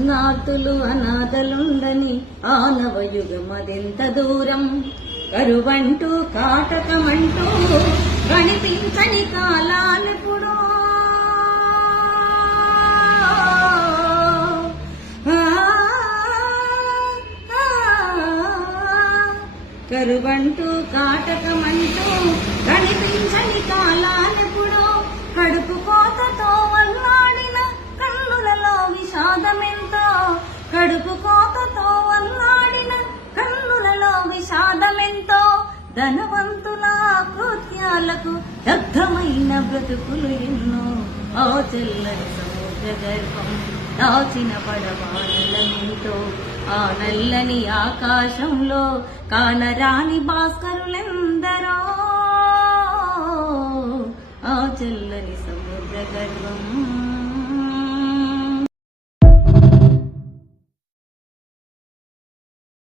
అన్నార్తులు అనాథలుండని ఆనవయుగమదెంత దూరం, కరువంటూ కాటకమంటూ కనిపించని కాలాలెప్పుడో. కరువంటూ కాటకమంటూ కనిపించని కాలాలెప్పుడో, కడుపు కోతతో అల్లాడిన కన్నులలో విషాదమెంతో, కడుపు కోతతో అల్లాడిన కన్నులలో విషాదమెంతో, ధనవంతుల కృత్యాలకు దగ్ధమైన బ్రతుకులు ఎన్నో. ఆ చల్లని సముద్ర గర్భం దాచిన పడవానలమెంతో, ఆ నల్లని ఆకాశంలో కానరాని భాస్కరులెందరో. ఆ చల్లని సముద్ర గర్భం